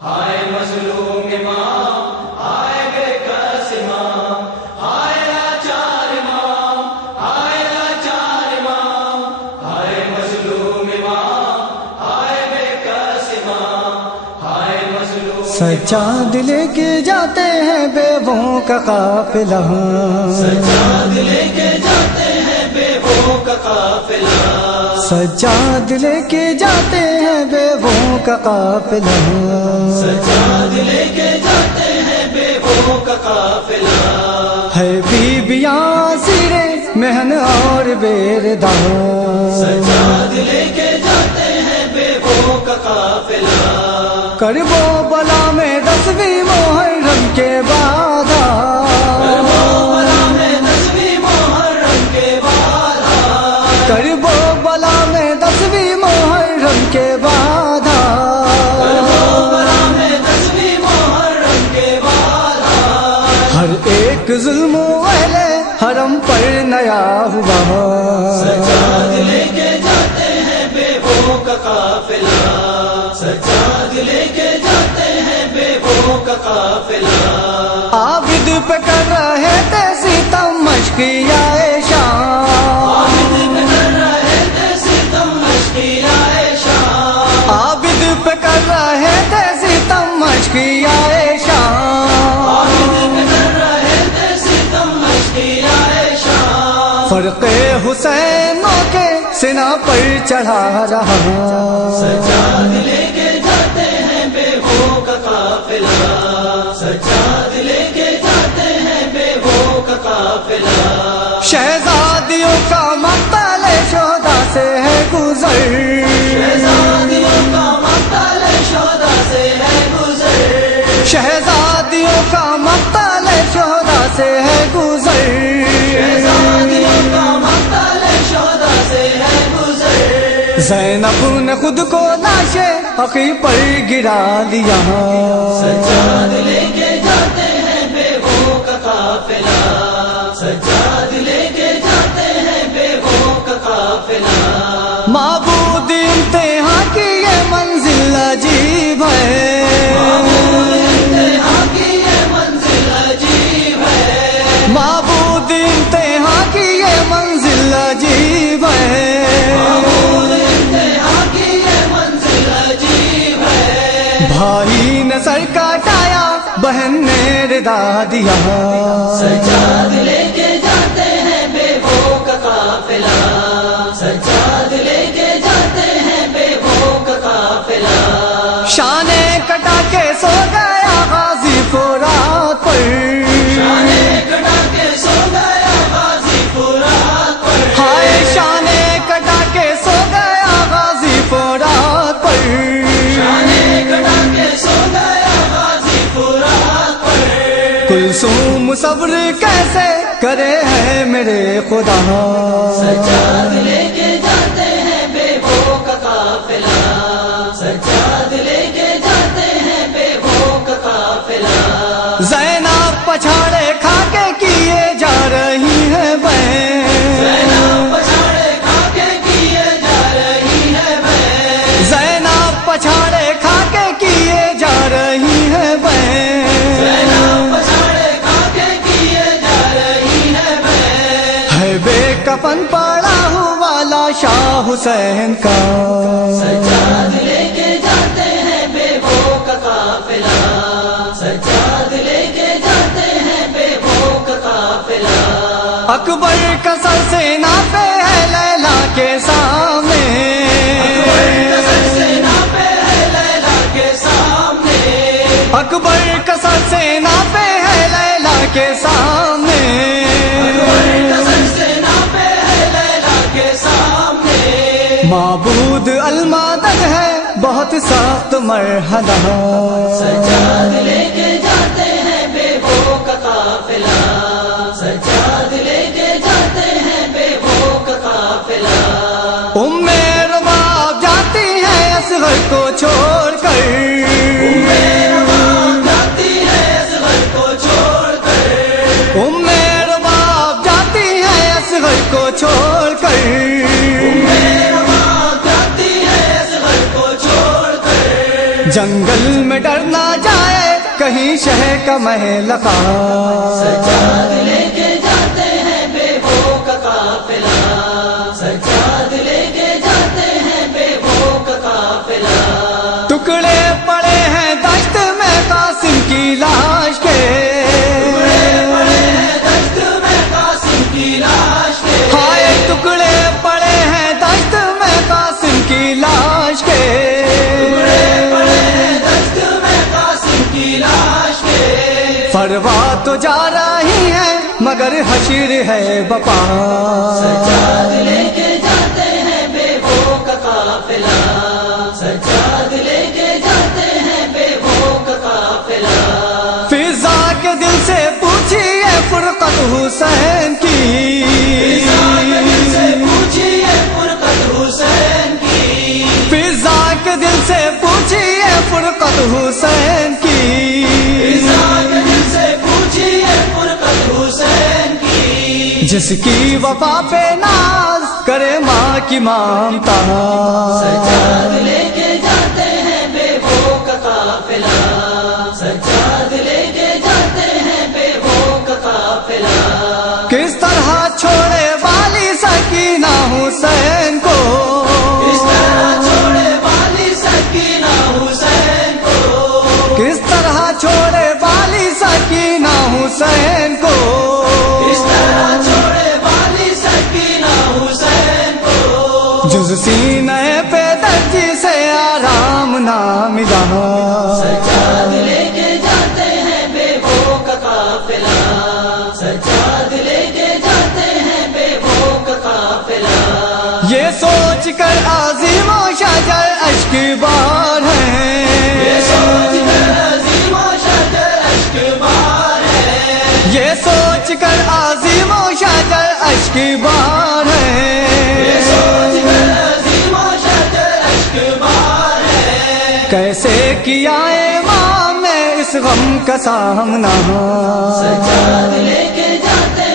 ہائے مظلوم امام، ہائے بے کس امام، ہائے لاچار امام، ہائے لاچار امام، ہائے مظلوم امام، ہائے بے کس امام، ہائے مظلوم امام۔ سجاد لے کے جاتے ہیں بیووں کا قافلہ، سجاد لے کے جاتے ہیں بیووں کا قافلہ، سجاد لے کے جاتے ہیں بیووں کا قافلہ، سجاد لے کے جاتے ہیں بیووں کا قافلہ، ہے بیبیاں زیرے مہن اور بیردار، سجاد لے کے جاتے ہیں بیووں کا قافلہ، کرب و بلا میں 10ویں محرم کے بعد کربلا میں 10ویں محرم کے بعد، کرب و بلا میں 10ویں محرم کے بعد کربلا میں 10ویں محرم کے بعد، ہر ایک ظلم اہل حرم پر نیا ہوا، سجاد لے کے جاتے ہیں بیووں کا قافلہ، سجاد لے کے جاتے ہیں بیووں کا قافلہ، عابد پہ کر رہے تھے ستم مشکیہ شام، عابد پہ کر رہے تھے ستم مشکیہ شام، عابد پہ کر رہے تھے ستم مشکیہ شام، عابد پہ کر رہے تھے ستم مشکیہ شام، فرق حسینوں کے سنا پر چڑھا رہا، سجاد لے کے جاتے ہیں بیووں کا قافلہ، سجاد لے کے جاتے ہیں بیووں کا قافلہ، شہزادیوں کا مقتل شہدا سے ہے گزر، شہزادیوں کا مقتل شہدا سے ہے گزر، شہزادیوں کا مقتل شہدا سے ہے گزر، شہزادیوں کا مقتل شہدا سے ہے گزر، زینب نے خود کو لاش عقیق پر گرا دیا، سجاد لے کے جاتے ہیں بیووں کا قافلہ، سجاد لے کے جاتے ہیں بیووں کا قافلہ، معبود امتحان کی یہ منزل عجیب ہے، امتحان کی یہ منزل عجیب ہے، معبود امتحان کی یہ منزل عجیب ہے، معبود امتحان کی یہ منزل عجیب ہے، بھائی نے سر کاٹایا بہن نے ردا دیا، سجاد لے کے جاتے ہیں بیووں کا قافلہ، سجاد لے کے جاتے ہیں بیووں کا قافلہ، شانے کٹا کے سو گیا غازی فرات پر، شانے کٹا کے سو گیا غازی فرات پر، ہائے شانے کٹا کے سو گیا غازی فرات پر، شانے کٹا کے سو گیا غازی فرات پر، کلثوم صبر کیسے کرے ہے میرے خدا، سجاد لے کے جاتے ہیں بیووں کا قافلہ، سجاد لے کے جاتے ہیں بیووں کا قافلہ، زینب پچھاڑے کھا کے کیے جا رہی ہے بہن، زینب پچھاڑے کھا کے کیے جا رہی ہے بہن، زینب پچھاڑے کھا کے کیے جا رہی ہے بہن، زینب پچھاڑے کھا کے کیے جا رہی ہے بہن، ہے بے کفن پڑا ہوا شاہ حسین کا، سجاد لے کے جاتے ہیں بیووں کا قافلہ، سجاد لے کے جاتے ہیں بیووں کا قافلہ، اکبر کا سر سینا پہ ہے لیلا کے سامنے، اکبر کا سر سینا پہ ہے لیلا کے سامنے، اکبر کا سر سینا پہ ہے لیلا کے سامنے، اکبر کا سر سینا پہ ہے لیلا کے سامنے، معبود المدد ہے بہت سخت مرحلہ، سجاد لے کے جاتے ہیں بیووں کا قافلہ، سجاد لے کے جاتے ہیں بیووں کا قافلہ، ام رباب جاتی ہے اصغر کو چھوڑ کر، جاتی ہے اصغر کو چھوڑ کر، ام رباب جاتی ہے اصغر کو چھوڑ کر، جاتی ہے اصغر کو چھوڑ کر، جنگل میں ڈر نہ جائے کہیں شہ کا محل کا، سجاد لے کے جاتے ہیں بے بو کا قافلہ، سجاد لے کے جاتے ہیں بے بو کا قافلہ، ٹکڑے پڑے ہیں دشت میں قاسم کی لاش کے، ٹکڑے پڑے ہیں دشت میں قاسم کی لاش کے، ہائے ٹکڑے پڑے ہیں دشت میں قاسم کی لاش کے، ٹکڑے پڑے ہیں دشت میں قاسم کی لاش کے، پرواہ تو جا رہی ہے مگر حشر ہے بپا، سجاد لے کے جاتے ہیں بے بو کا قافلہ، سجاد لے کے جاتے ہیں بے بو کا قافلہ، فضا کے دل سے پوچھیے فرقت حسین کی، سے پوچھیے فرقت حسین کی، فضا کے دل سے پوچھیے فرقت حسین کی، دل سے پوچھیے فرقت حسین کی، جس کی وفا پہ ناز کرے ماں کی مامتا، سجاد لے کے جاتے ہیں بے بو کا قافلہ، سجاد لے کے جاتے ہیں بے بو کا قافلہ، کس طرح چھوڑے والی سکینہ حسین کو، اس طرح چھوڑے والی سکینہ حسین کو، کس طرح چھوڑے والی سکینہ حسین کو، اس طرح چھوڑے والی سکینہ حسین کو، جز سینے پہ درجی سے آرام نہ ملا، سجاد لے کے جاتے ہیں بے بو کا قافلہ، سجاد لے کے جاتے ہیں بے بو کا قافلہ، یہ سوچ کر عظیم و شجر اشک بار ہیں، یہ سوچ کر عظیم و شجر اشک بار ہے، یہ سوچ کر عظیم و شجر اشک بار یہ ہیں، سوچ کر عظیم و شجر اشک بار ہے، کیسے کیا امام نے اس غم کا سامنا، سجاد لے کے جاتے